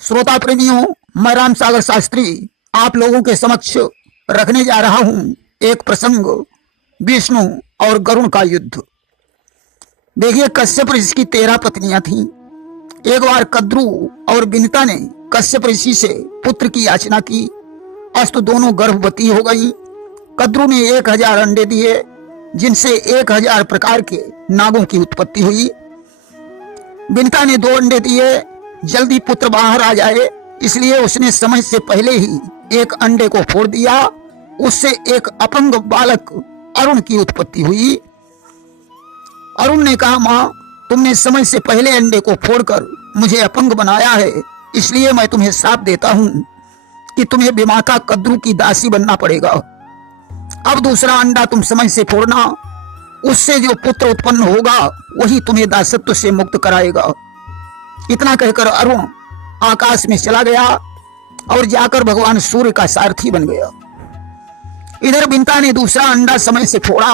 श्रोता प्रेमियों, मैं राम सागर शास्त्री आप लोगों के समक्ष रखने जा रहा हूं एक प्रसंग, विष्णु और गरुण का युद्ध। देखिए, कश्यप ऋषि की 13 पत्नियां थीं। एक बार कद्रु और विनिता ने कश्यप ऋषि से पुत्र की याचना की। अस्तु दोनों गर्भवती हो गईं। कद्रु ने 1000 अंडे दिए, जिनसे 1000 प्रकार के नागों की उत्पत्ति हुई। विनिता ने 2 अंडे दिए, जल्दी पुत्र बाहर आ जाए, इसलिए उसने समय से पहले ही एक अंडे को फोड़ दिया। उससे एक अपंग बालक अरुण की उत्पत्ति हुई। अरुण ने कहा, मां, तुमने समय से पहले अंडे को फोड़कर मुझे अपंग बनाया है, इसलिए मैं तुम्हें श्राप देता हूं कि तुम्हें विमाता कद्रु की दासी बनना पड़ेगा। अब दूसरा अंडा तुम समय से फोड़ना, उससे जो पुत्र उत्पन्न होगा वही तुम्हें दासत्व से मुक्त कराएगा। इतना कहकर अरुण आकाश में चला गया और जाकर भगवान सूर्य का सारथी बन गया। इधर विनिता ने दूसरा अंडा समय से फोड़ा।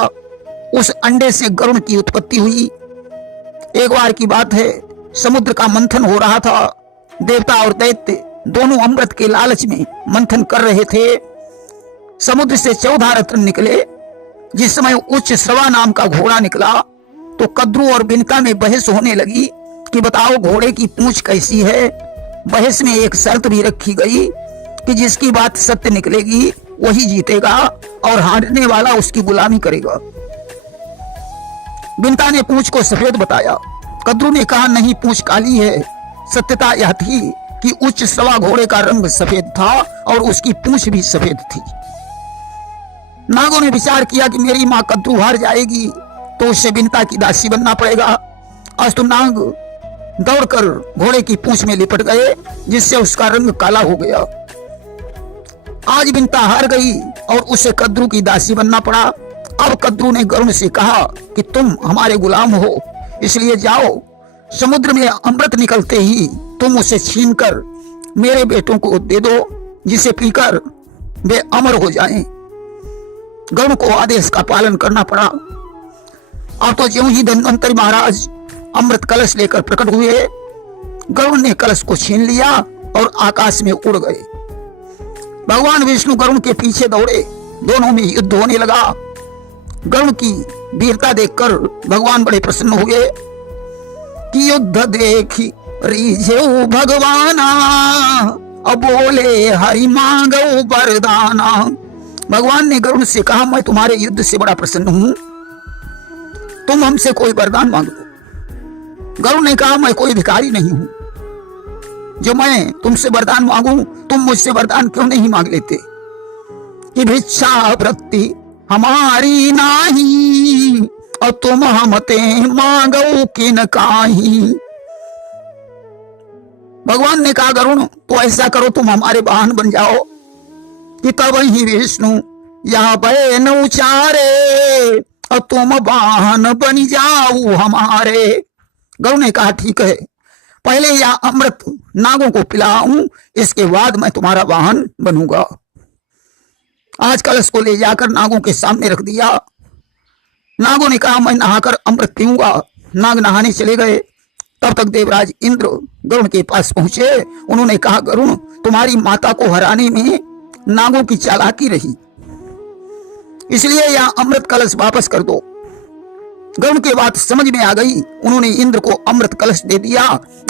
उस अंडे से गरुण की उत्पत्ति हुई। एक बार की बात है, समुद्र का मंथन हो रहा था। देवता और दैत्य दोनों अमृत के लालच में मंथन कर रहे थे। समुद्र से 14 रत्न निकले। जिस समय उच्च श्रवा नाम का घोड़ा निकला तो कद्रु और विनिता में बहस होने लगी कि बताओ घोड़े की पूंछ कैसी है। बहस में एक शर्त भी रखी गई कि जिसकी बात सत्य निकलेगी वही जीतेगा और हारने वाला उसकी गुलामी करेगा। विनिता ने पूंछ को सफेद बताया। कद्रु ने कहा, नहीं, पूंछ काली है। सत्यता यह थी कि उच्च श्रवा घोड़े का रंग सफेद था और उसकी पूंछ भी सफेद थी। नागों ने विचार किया कि मेरी मां कद्रु हार जाएगी तो उससे विनिता की दासी बनना पड़ेगा। अस्तु नाग दौड़कर घोड़े की पूंछ में लिपट गए, जिससे उसका रंग काला हो गया। आज विनिता हार गई और उसे कद्रु की दासी बनना पड़ा। अब कद्रु ने गरुण से कहा कि तुम हमारे गुलाम हो, इसलिए जाओ, समुद्र में अमृत निकलते ही तुम उसे छीनकर मेरे बेटों को दे दो, जिसे पीकर वे अमर हो जाएं। गरुण को आदेश का पालन करना पड़ा। अब तो ज्यों ही धन्वंतरी महाराज अमृत कलश लेकर प्रकट हुए, गरुण ने कलश को छीन लिया और आकाश में उड़ गए। भगवान विष्णु गरुण के पीछे दौड़े। दोनों में युद्ध होने लगा। गरुण की वीरता देखकर भगवान बड़े प्रसन्न हुए कि युद्ध देखी रीझे भगवाना, अब बोले हरि मांगो वरदाना। भगवान ने गरुण से कहा, मैं तुम्हारे युद्ध से बड़ा प्रसन्न हूं, तुम हमसे कोई वरदान मांग लो। गरुण ने कहा, मैं कोई भिखारी नहीं हूं जो मैं तुमसे वरदान मांगू। तुम मुझसे वरदान क्यों नहीं मांग लेते कि भिक्षा वृत्ति हमारी नाही और तुम हमते मांगो किन काही। भगवान ने कहा, गरुण तो ऐसा करो, तुम हमारे वाहन बन जाओ कि तब ही विष्णु यह बैन उचारे और तुम वाहन बन जाओ हमारे। गरुण ने कहा, ठीक है, पहले यह अमृत नागों को पिलाऊं, इसके बाद मैं तुम्हारा वाहन बनूंगा। आज कलश को ले जाकर नागों के सामने रख दिया। नागों ने कहा, मैं नहाकर अमृत पीऊंगा। नाग नहाने चले गए। तब तक देवराज इंद्र गरुण के पास पहुंचे। उन्होंने कहा, गरुण, तुम्हारी माता को हराने में नागों की चालाकी रही, इसलिए यह अमृत कलश वापस कर दो। गरुण की बात समझ में आ गई। उन्होंने इंद्र को अमृत कलश दे दिया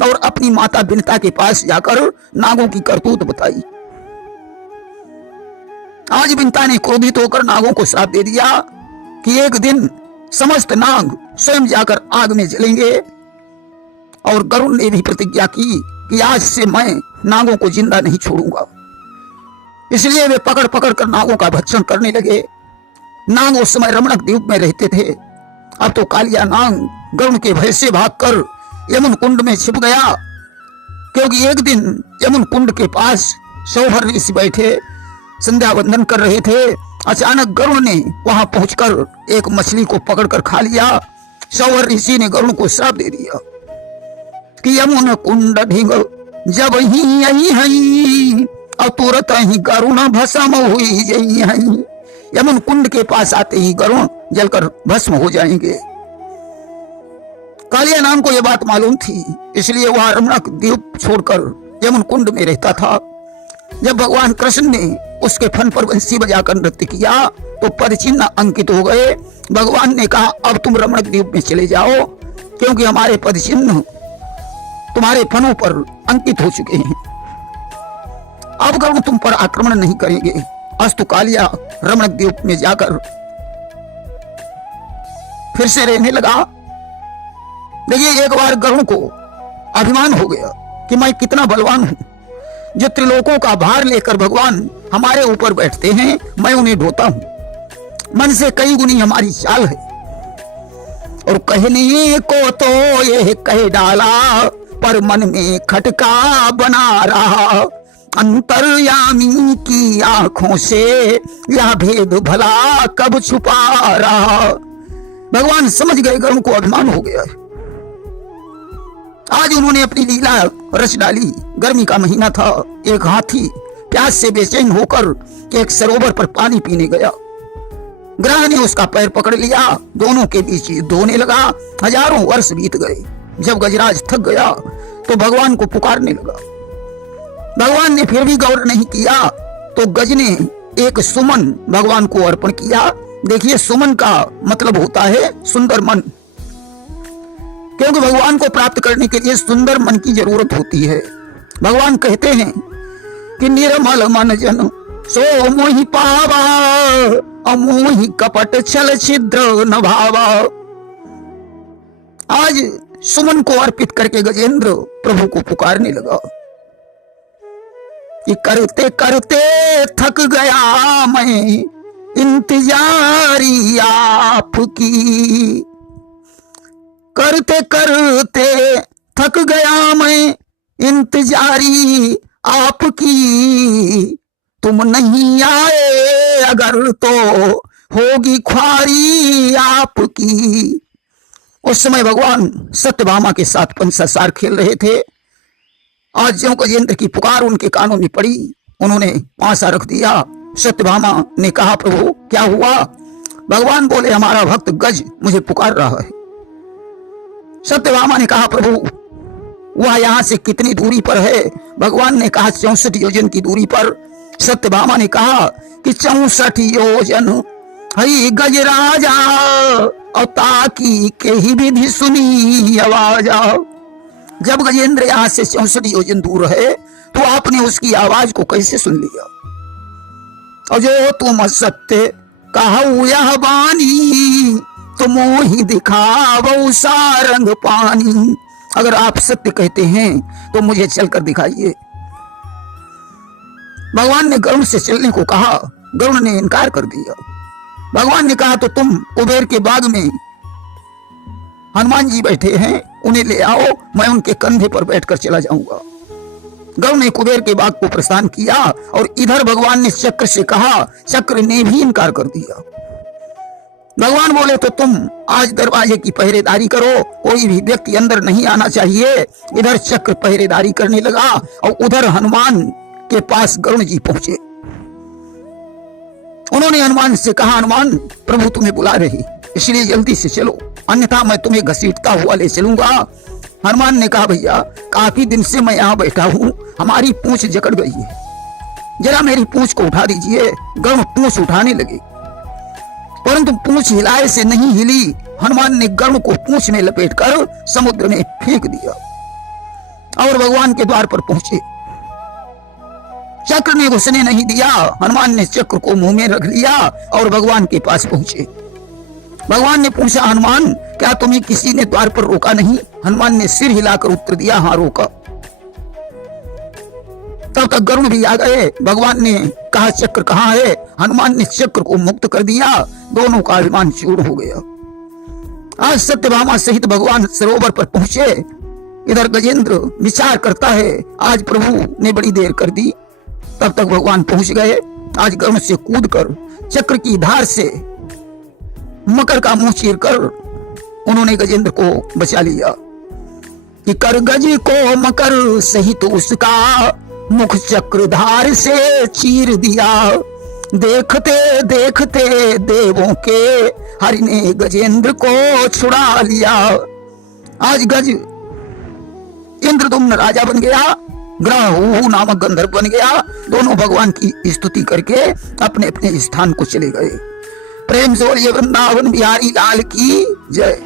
और अपनी माता विनिता के पास जाकर नागों की करतूत बताई। आज विनिता ने क्रोधित होकर नागों को श्राप दे दिया कि एक दिन समस्त नाग स्वयं जाकर आग में जलेंगे। और गरुण ने भी प्रतिज्ञा की कि आज से मैं नागों को जिंदा नहीं छोड़ूंगा। इसलिए वे पकड़ पकड़ कर नागों का भक्षण करने लगे। नाग उस समय रमणक द्वीप में रहते थे। अब तो कालिया नाग गरुण के भय से भागकर यमुन कुंड में छिप गया, क्योंकि एक दिन यमुन कुंड के पास सौभर ऋषि बैठे संध्या वंदन कर रहे थे। अचानक गरुण ने वहां पहुंचकर एक मछली को पकड़कर खा लिया। सौभर ऋषि ने गरुण को श्राप दे दिया कि यमुन कुंड ढींग जब ही यही हई और तुरंत ही गरुण भस्म हुई जई हई। यमुन कुंड के पास आते ही गरुण जलकर भस्म हो जाएंगे। कालिया नाग को यह बात मालूम थी, इसलिए वह रमणक द्वीप छोड़कर यमुन कुंड में रहता था। जब भगवान कृष्ण ने उसके फन पर बंसी बजाकर नृत्य किया तो पदचिन्ह अंकित हो गए। भगवान ने कहा अब तुम रमणक द्वीप में चले जाओ, क्योंकि हमारे पदचिन्ह तुम्हारे फनों पर अंकित हो चुके हैं। अब गरुड़ तुम पर आक्रमण नहीं करेंगे। अस्तु कालिया रमणक द्वीप में जाकर फिर से रहने लगा। देखिए, एक बार गरुड़ को अभिमान हो गया कि मैं कितना बलवान हूं, जो त्रिलोकों का भार लेकर भगवान हमारे ऊपर बैठते हैं, मैं उन्हें ढोता हूं। मन से कई गुनी हमारी चाल है। और कहने को तो ये कह डाला, पर मन में खटका बना रहा। अंतर्यामी की आंखों से यह भेद भला कब छुपा रहा। भगवान समझ गए गरुड़ को अभिमान हो गया है। आज उन्होंने अपनी लीला रच डाली। गर्मी का महीना था। एक हाथी प्यास से बेचैन होकर एक सरोवर पर पानी पीने गया। ग्रह ने उसका पैर पकड़ लिया, दोनों के बीच युद्ध होने लगा। हजारों वर्ष बीत गए। जब गजराज थक गया तो भगवान को पुकारने लगा। भगवान ने फिर भी गौर नहीं किया तो गज ने एक सुमन भगवान को अर्पण किया। देखिए, सुमन का मतलब होता है सुंदर मन, क्योंकि भगवान को प्राप्त करने के लिए सुंदर मन की जरूरत होती है। भगवान कहते हैं कि निर्मल मन जन सो मोहि पावा, अमोहि कपट छल छिद्र न भावा। आज सुमन को अर्पित करके गजेंद्र प्रभु को पुकारने लगा कि करते करते थक गया मैं इंतजारी आपकी। करते करते थक गया मैं इंतजारी आपकी। तुम नहीं आए अगर तो होगी ख्वारी आपकी। उस समय भगवान सत्यभामा के साथ पंचसार खेल रहे थे। आज ज्यों गजेंद्र की पुकार उनके कानों में पड़ी, उन्होंने पांसा रख दिया। सत्यभामा ने कहा, प्रभु क्या हुआ? भगवान बोले, हमारा भक्त गज मुझे पुकार रहा है। सत्यभामा ने कहा, प्रभु वह यहां से कितनी दूरी पर है? भगवान ने कहा, 64 योजन की दूरी पर। सत्यभामा ने कहा कि 64 योजन हई गजराजा, और ताकी के ही विधि सुनी आवाजा। जब गजेंद्र यहां से 64 योजन दूर है तो आपने उसकी आवाज को कैसे सुन लिया? और जो तुम सत्य कहू यह बानी, तुम ही दिखाओ सारंग पानी। अगर आप सत्य कहते हैं तो मुझे चलकर दिखाइए। भगवान ने गरुड़ से चलने को कहा, गरुड़ ने इनकार कर दिया। भगवान ने कहा, तो तुम कुबेर के बाग में हनुमान जी बैठे हैं, उन्हें ले आओ, मैं उनके कंधे पर बैठकर चला जाऊंगा। गरुड़ ने कुबेर के बाग को प्रस्थान किया और इधर भगवान ने चक्र से कहा, चक्र ने भी इनकार कर दिया। भगवान बोले, तो तुम आज दरवाजे की पहरेदारी करो, कोई भी व्यक्ति अंदर नहीं आना चाहिए। इधर चक्र पहरेदारी करने लगा और उधर हनुमान के पास गरुड़ जी पहुंचे। उन्होंने हनुमान से कहा, हनुमान प्रभु तुम्हें बुला रही, इसलिए जल्दी से चलो, अन्यथा मैं तुम्हें घसीटता हुआ ले चलूंगा। हनुमान ने कहा, भैया काफी दिन से मैं यहाँ बैठा हूँ, हमारी पूंछ जकड़ गई है, जरा मेरी पूंछ को उठा दीजिए। गरुड़ पूंछ उठाने लगे, परंतु पूंछ हिलाए से नहीं हिली। हनुमान ने गरुड़ को पूंछ में लपेटकर समुद्र में फेंक दिया और भगवान के द्वार पर पहुंचे। चक्र ने घुसने नहीं दिया। हनुमान ने चक्र को मुंह में रख लिया और भगवान के पास पहुंचे। भगवान ने पूछा, हनुमान क्या तुम्हें किसी ने द्वार पर रोका नहीं? हनुमान ने सिर हिलाकर उत्तर दिया, हाँ रोका। तब तक गरुड़ भी आ गए। भगवान ने कहा, चक्र कहाँ है? हनुमान ने चक्र को मुक्त कर दिया। दोनों का अभिमान चूर हो गया। आज सत्यभामा सहित भगवान सरोवर पर पहुंचे। इधर गजेंद्र विचार करता है, आज प्रभु ने बड़ी देर कर दी। तब तक भगवान पहुंच गए। आज गरुड़ से कूदकर चक्र की धार से मकर का मुंह चीरकर उन्होंने गजेंद्र को बचा लिया कि कर गज को मकर सहित उसका मुख चक्र धार से चीर दिया। देखते देखते देवों के हरि ने गजेंद्र को छुड़ा लिया। आज गज इंद्रदुम्न राजा बन गया। ग्रह हू नामक गंधर्व बन गया। दोनों भगवान की स्तुति करके अपने अपने स्थान को चले गए। प्रेम से बोलिए वृंदावन बिहारी लाल की जय।